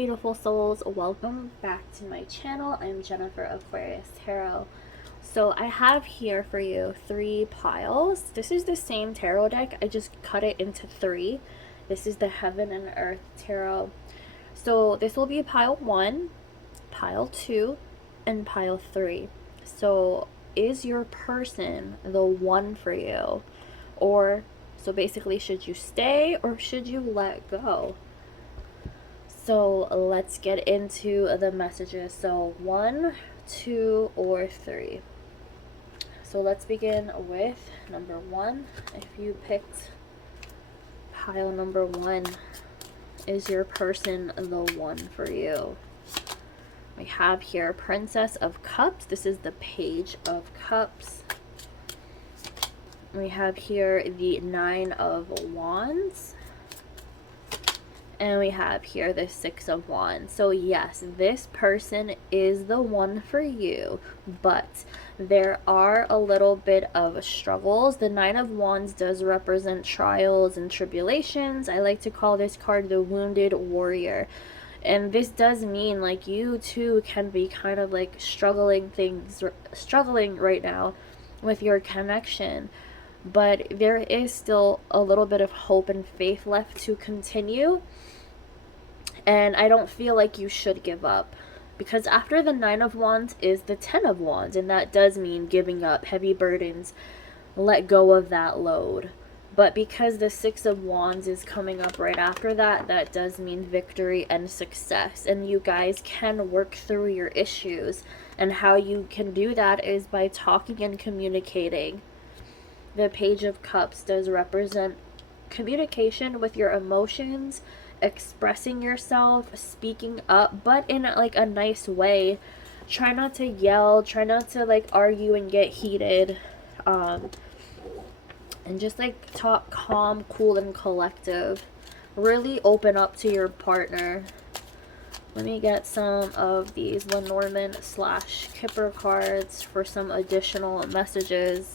beautiful souls, welcome back to my channel. I'm Jennifer Aquarius Tarot. So I have here for you 3 piles. This is the same tarot deck, I just cut it into 3. This is the Heaven and Earth Tarot. So this will be pile 1, pile 2, and pile 3. So is your person the one for you? Or, so basically, should you stay or should you let go? So let's get into the messages. So 1, 2, or 3. So let's begin with number 1. If you picked pile number 1, is your person the one for you? We have here Princess of Cups. This is the Page of Cups. We have here the 9 of Wands. And we have here the 6 of Wands. So yes, this person is the one for you, but there are a little bit of struggles. The 9 of Wands does represent trials and tribulations. I like to call this card the Wounded Warrior. And this does mean like you too can be kind of like struggling right now with your connection. But there is still a little bit of hope and faith left to continue. And I don't feel like you should give up. Because after the 9 of Wands is the 10 of Wands. And that does mean giving up, heavy burdens. Let go of that load. But because the 6 of Wands is coming up right after that, that does mean victory and success. And you guys can work through your issues. And how you can do that is by talking and communicating. The Page of Cups does represent communication with your emotions, expressing yourself, speaking up, but in like a nice way. Try not to yell, try not to like argue and get heated, and just like talk calm, cool, and collective. Really open up to your partner. Let me get some of these Lenormand / Kipper cards for some additional messages.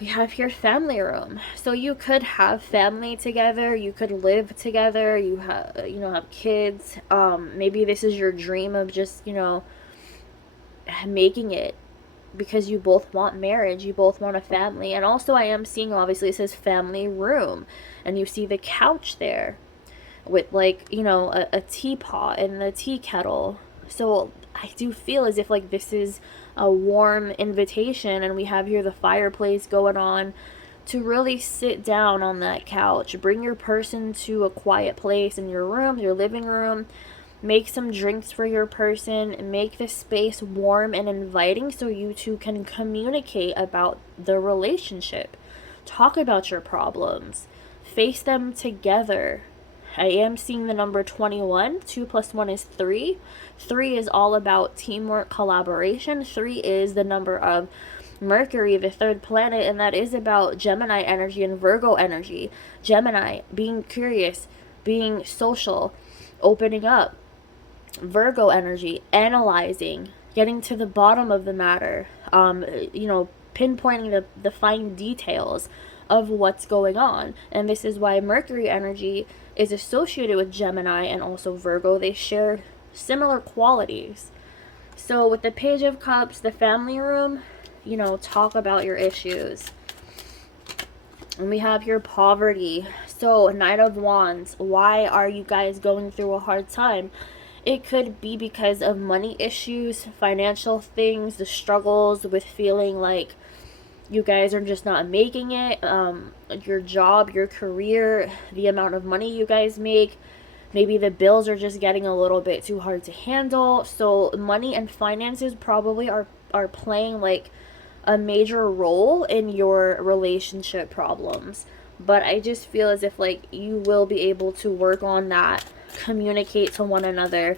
We have here family room. So you could have family together, you could live together, you have kids. Maybe this is your dream of just, making it, because you both want marriage, you both want a family. And also I am seeing, obviously it says family room, and you see the couch there with like, a teapot and the tea kettle. So I do feel as if like this is a warm invitation, and we have here the fireplace going on, to really sit down on that couch. Bring your person to a quiet place in your room, your living room. Make some drinks for your person. Make the space warm and inviting so you two can communicate about the relationship. Talk about your problems. Face them together. I am seeing the number 21. 2 + 1 is 3. 3 is all about teamwork, collaboration. 3 is the number of Mercury, the 3rd planet, and that is about Gemini energy and Virgo energy. Gemini, being curious, being social, opening up. Virgo energy, analyzing, getting to the bottom of the matter, pinpointing the fine details of what's going on. And this is why Mercury energy is associated with Gemini and also Virgo. They share similar qualities. So with the Page of Cups, the family room, talk about your issues. And we have here poverty. So 9 of Wands, why are you guys going through a hard time? It could be because of money issues, financial things, the struggles with feeling like you guys are just not making it, your job, your career, the amount of money you guys make. Maybe the bills are just getting a little bit too hard to handle. So money and finances probably are playing like a major role in your relationship problems. But I just feel as if like you will be able to work on that, communicate to one another.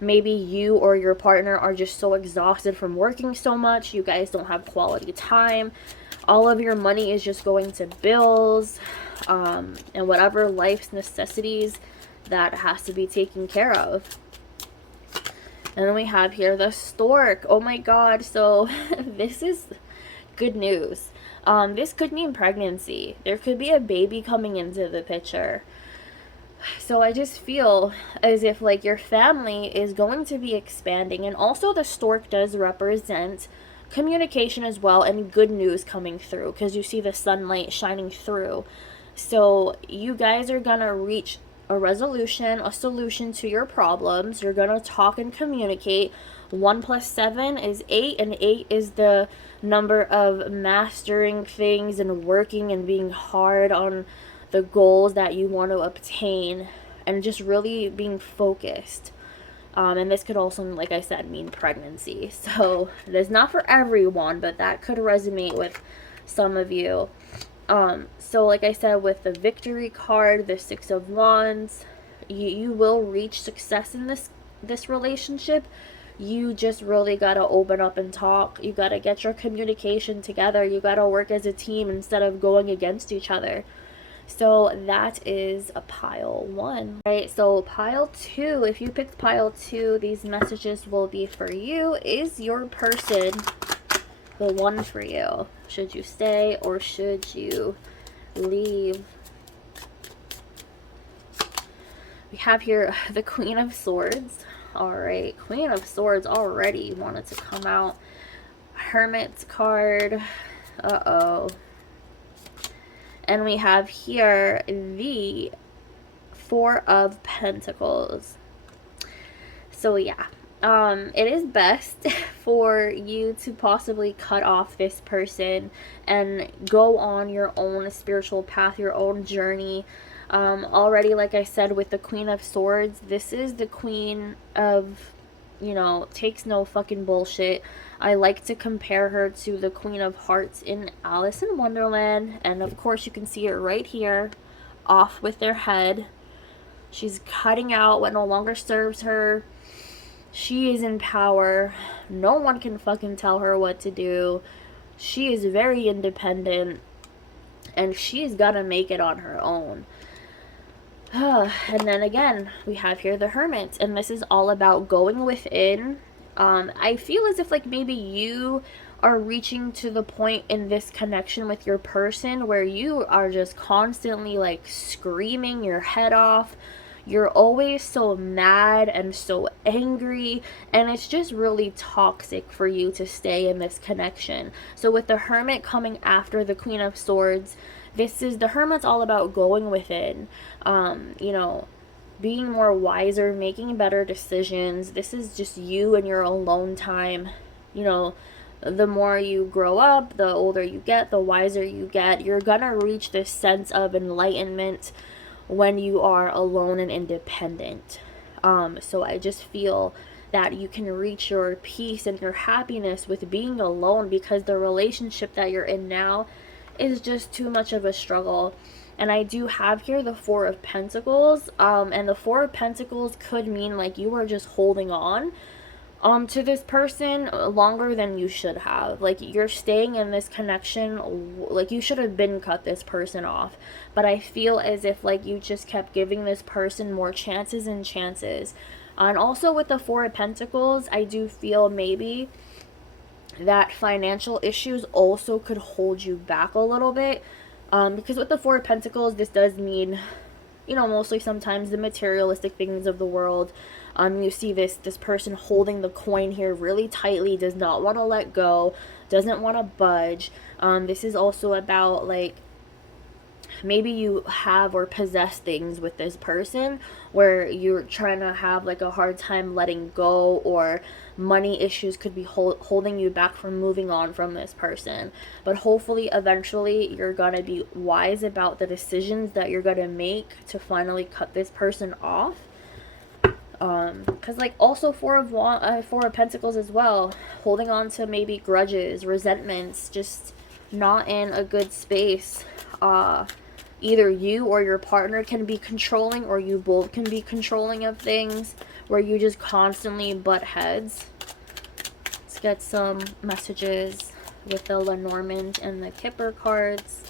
Maybe you or your partner are just so exhausted from working so much, you guys don't have quality time. All of your money is just going to bills, and whatever life's necessities that has to be taken care of. And then we have here the Stork. Oh my god, so this is good news. This could mean pregnancy. There could be a baby coming into the picture. So I just feel as if like your family is going to be expanding, and also the stork does represent communication as well and good news coming through because you see the sunlight shining through. So you guys are gonna reach a resolution, a solution to your problems. You're gonna talk and communicate. 1 plus 7 is 8, and 8 is the number of mastering things and working and being hard on the goals that you want to obtain, and just really being focused. And this could also, like I said, mean pregnancy. So it's not for everyone, but that could resonate with some of you. So like I said, with the victory card, the 6 of Wands, you will reach success in this relationship. You just really gotta open up and talk. You gotta get your communication together. You gotta work as a team instead of going against each other. So that is a pile 1. Right, so pile 2, if you picked pile 2, these messages will be for you. Is your person the one for you? Should you stay or should you leave? We have here the Queen of Swords. Alright, Queen of Swords already wanted to come out. Hermit's card. Uh-oh. And we have here the 4 of Pentacles. So yeah, it is best for you to possibly cut off this person and go on your own spiritual path, your own journey. Already, like I said, with the Queen of Swords, this is the queen of, you know, takes no fucking bullshit. I like to compare her to the Queen of Hearts in Alice in Wonderland. And of course you can see it right here, off with their head. She's cutting out what no longer serves her. She is in power. No one can fucking tell her what to do. She is very independent. And she's gotta make it on her own. And then again, we have here the Hermit. And this is all about going within. I feel as if like maybe you are reaching to the point in this connection with your person where you are just constantly like screaming your head off. You're always so mad and so angry, and it's just really toxic for you to stay in this connection. So with the Hermit coming after the Queen of Swords, the Hermit's all about going within, you know, being more wiser, making better decisions. This is just you and your alone time. You know, the more you grow up, the older you get, the wiser you get. You're gonna reach this sense of enlightenment when you are alone and independent. So I just feel that you can reach your peace and your happiness with being alone, because the relationship that you're in now is just too much of a struggle. And I do have here the 4 of Pentacles, and the 4 of Pentacles could mean like you are just holding on to this person longer than you should have. Like you're staying in this connection, like you should have been cut this person off. But I feel as if like you just kept giving this person more chances and chances. And also with the 4 of Pentacles, I do feel maybe that financial issues also could hold you back a little bit. Because with the 4 of Pentacles, this does mean, you know, mostly sometimes the materialistic things of the world. You see this person holding the coin here really tightly, does not want to let go, doesn't want to budge. This is also about like maybe you have or possess things with this person where you're trying to have like a hard time letting go, or money issues could be holding you back from moving on from this person. But hopefully eventually you're gonna be wise about the decisions that you're gonna make to finally cut this person off. Because like also 4 of Pentacles as well, holding on to maybe grudges, resentments, just not in a good space. Either you or your partner can be controlling, or you both can be controlling of things where you just constantly butt heads. Let's get some messages with the Lenormand and the Kipper cards.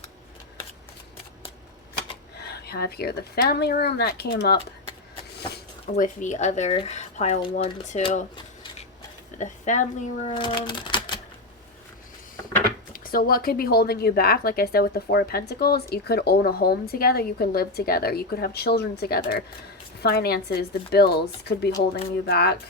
We have here the family room that came up with the other pile 1 too. The family room. So what could be holding you back? Like I said, with the Four of Pentacles, you could own a home together, you could live together, you could have children together. Finances, the bills could be holding you back.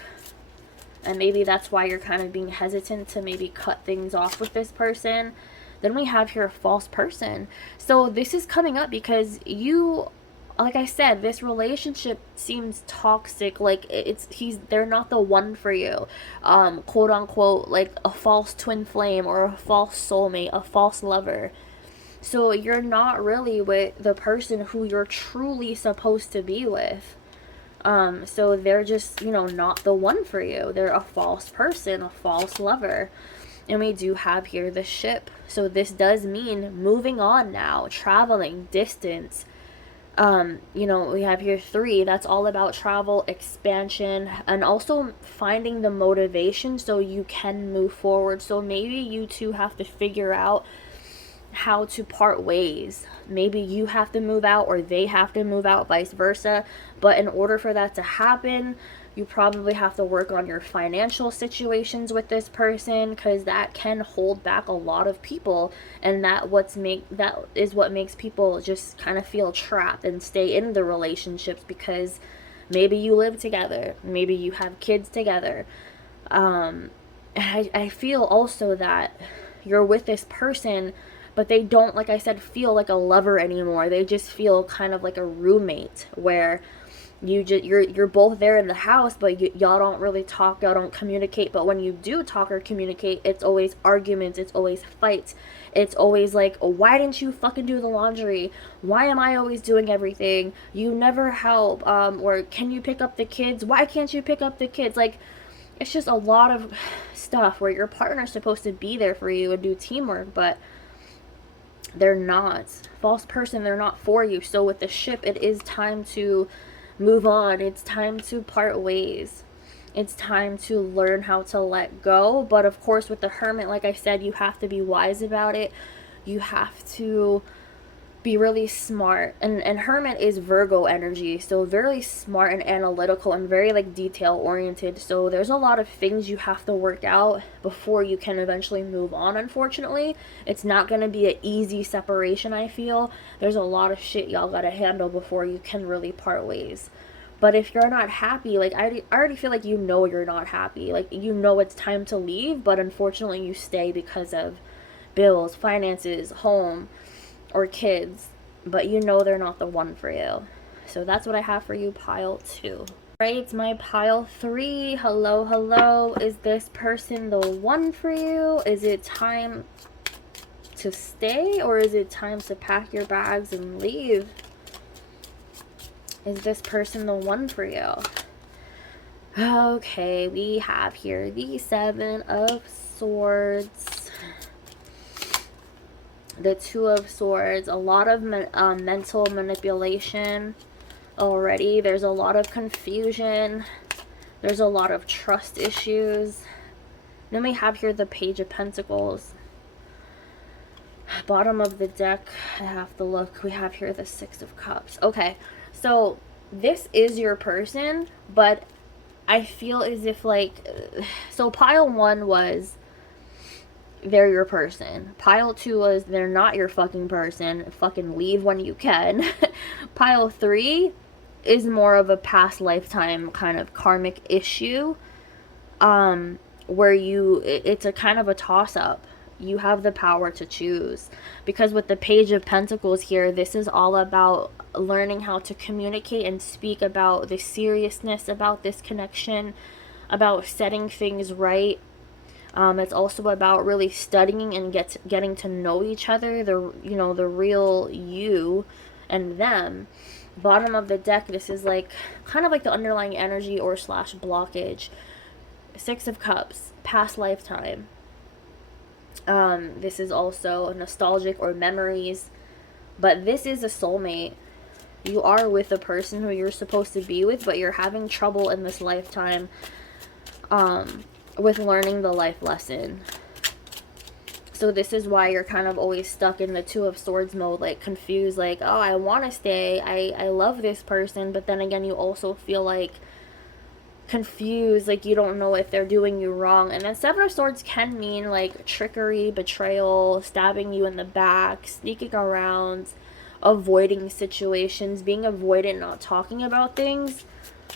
And maybe that's why you're kind of being hesitant to maybe cut things off with this person. Then we have here a false person. So this is coming up because you, like I said, this relationship seems toxic. Like they're not the one for you. Quote unquote, like a false twin flame or a false soulmate, a false lover. So you're not really with the person who you're truly supposed to be with. So they're just, you know, not the one for you. They're a false person, a false lover. And we do have here the ship. So this does mean moving on now, traveling, distance. You know, we have here 3. That's all about travel, expansion, and also finding the motivation so you can move forward. So maybe you two have to figure out how to part ways. Maybe you have to move out or they have to move out, vice versa. But in order for that to happen, you probably have to work on your financial situations with this person, because that can hold back a lot of people, and that is what makes people just kind of feel trapped and stay in the relationships, because maybe you live together, maybe you have kids together. I feel also that you're with this person, but they don't, like I said, feel like a lover anymore. They just feel kind of like a roommate, where you're both there in the house, but y'all don't really talk, y'all don't communicate. But when you do talk or communicate, it's always arguments, it's always fights, it's always like, why didn't you fucking do the laundry? Why am I always doing everything? You never help. Or can you pick up the kids? Why can't you pick up the kids? Like, it's just a lot of stuff where your partner's supposed to be there for you and do teamwork, but they're not. False person, they're not for you. So with the ship, it is time to move on. It's time to part ways. It's time to learn how to let go. But of course, with the Hermit, like I said, you have to be wise about it. You have to be really smart. And Hermit is Virgo energy, so very smart and analytical and very like detail oriented. So there's a lot of things you have to work out before you can eventually move on. Unfortunately, it's not going to be an easy separation. I feel there's a lot of shit y'all gotta handle before you can really part ways. But if you're not happy, like I already feel like you know you're not happy, like you know it's time to leave, but unfortunately you stay because of bills, finances, home, or kids, but you know they're not the one for you. So that's what I have for you, pile 2. Right, my pile 3. Hello, hello. Is this person the one for you? Is it time to stay, or is it time to pack your bags and leave? Is this person the one for you? Okay, we have here the 7 of Swords, the 2 of Swords, a lot of mental manipulation already. There's a lot of confusion. There's a lot of trust issues. Then we have here the Page of Pentacles. Bottom of the deck, I have to look. We have here the 6 of Cups. Okay, so this is your person, but I feel as if like, so pile 1 was they're your person. Pile 2 was they're not your fucking person. Fucking leave when you can. Pile 3 is more of a past lifetime kind of karmic issue, where it's a kind of a toss-up. You have the power to choose, because with the Page of Pentacles here, this is all about learning how to communicate and speak about the seriousness about this connection, about setting things right. It's also about really studying and getting to know each other, the real you and them. Bottom of the deck, this is like kind of like the underlying energy or / blockage. 6 of Cups, past lifetime. This is also nostalgic or memories, but this is a soulmate. You are with the person who you're supposed to be with, but you're having trouble in this lifetime with learning the life lesson. So this is why you're kind of always stuck in the 2 of Swords mode, like confused, like, oh, I want to stay, I love this person, but then again you also feel like confused, like you don't know if they're doing you wrong. And then Seven of Swords can mean like trickery, betrayal, stabbing you in the back, sneaking around, avoiding situations, being avoidant, not talking about things.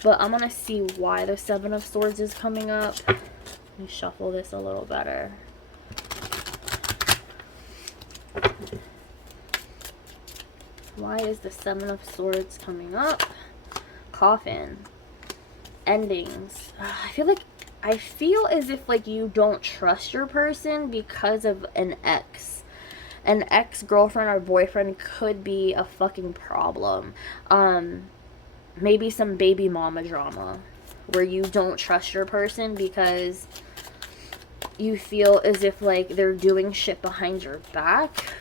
But I'm gonna see why the Seven of Swords is coming up. Let me shuffle this a little better. Why is the Seven of Swords coming up? Coffin. Endings. I feel as if like you don't trust your person because of an ex. An ex-girlfriend or boyfriend could be a fucking problem. Maybe some baby mama drama where you don't trust your person because you feel as if like they're doing shit behind your back.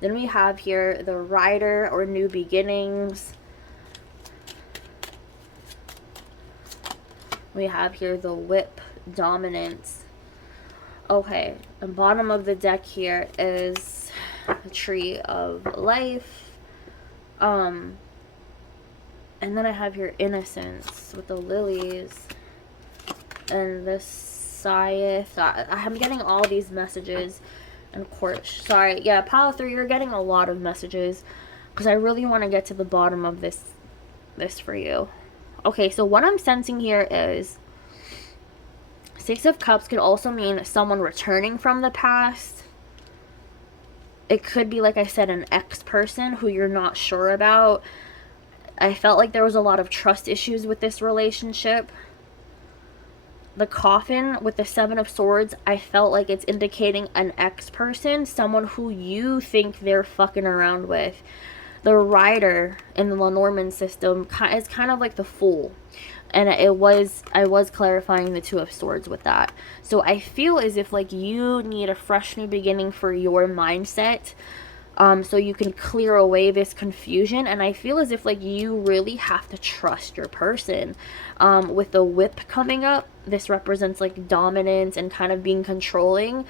Then we have here the Rider or New Beginnings. We have here the Whip, Dominance. Okay, the bottom of the deck here is the Tree of Life. And then I have here Innocence with the Lilies. And the Scythe. I'm getting all these messages. And Court. Sorry, yeah, Pile 3, you're getting a lot of messages. Because I really want to get to the bottom of this for you. Okay, so what I'm sensing here is Six of Cups could also mean someone returning from the past. It could be, like I said, an ex-person who you're not sure about. I felt like there was a lot of trust issues with this relationship. The Coffin with the Seven of Swords, I felt like it's indicating an ex-person, someone who you think they're fucking around with. The Rider in the Lenormand system is kind of like the Fool. And I was clarifying the Two of Swords with that. So I feel as if like you need a fresh new beginning for your mindset. So you can clear away this confusion. And I feel as if like you really have to trust your person. With the Whip coming up, this represents like dominance and kind of being controlling.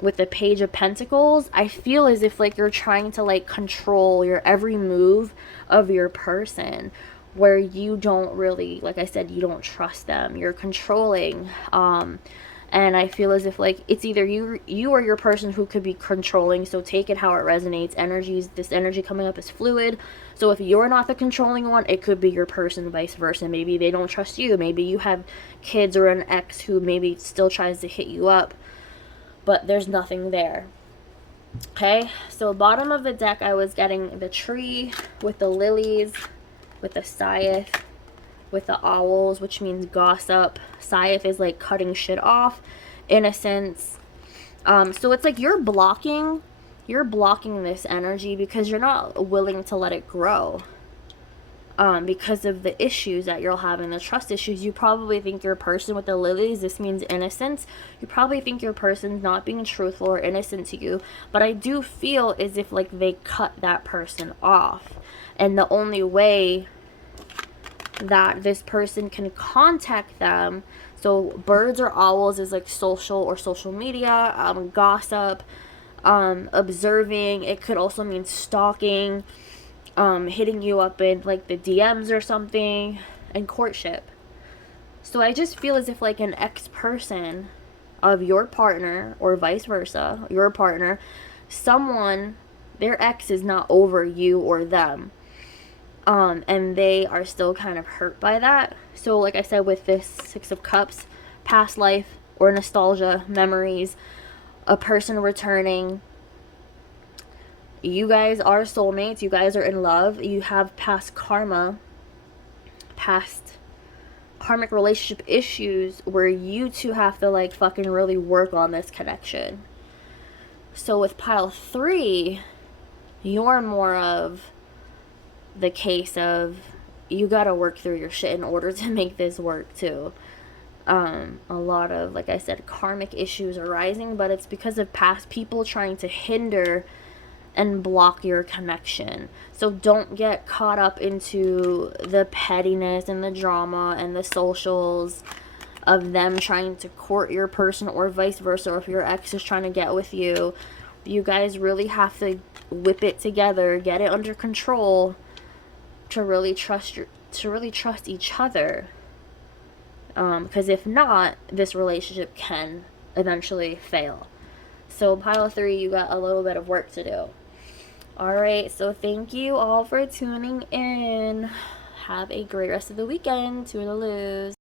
With the Page of Pentacles, I feel as if like you're trying to like control your every move of your person, where you don't really, like I said, you don't trust them. You're controlling. And I feel as if like it's either you or your person who could be controlling. So take it how it resonates. This energy coming up is fluid. So if you're not the controlling one, it could be your person, vice versa. Maybe they don't trust you. Maybe you have kids or an ex who maybe still tries to hit you up, but there's nothing there. Okay, so bottom of the deck, I was getting the Tree with the Lilies, with the Scythe, with the Owls, which means gossip. Scythe is like cutting shit off. Innocence. So it's like you're blocking this energy because you're not willing to let it grow. Because of the issues that you're having, the trust issues. You probably think your person with the Lilies, this means innocence. You probably think your person's not being truthful or innocent to you. But I do feel as if like they cut that person off. And the only way that this person can contact them, so birds or owls is like social media, gossip, observing. It could also mean stalking, hitting you up in like the DMs or something, and courtship. So I just feel as if like an ex-person of your partner, or vice versa, your partner, someone, their ex is not over you or them. And they are still kind of hurt by that. So like I said, with this Six of Cups, past life or nostalgia, memories, a person returning. You guys are soulmates. You guys are in love. You have past karma, past karmic relationship issues where you two have to like fucking really work on this connection. So with Pile 3, you're more of the case of you gotta work through your shit in order to make this work too. A lot of, like I said, karmic issues arising, but it's because of past people trying to hinder and block your connection. So don't get caught up into the pettiness and the drama and the socials of them trying to court your person, or vice versa. Or if your ex is trying to get with you, you guys really have to whip it together, get it under control, to really trust each other. Because if not, this relationship can eventually fail. So pile 3, you got a little bit of work to do. Alright, so thank you all for tuning in. Have a great rest of the weekend. Toodaloo.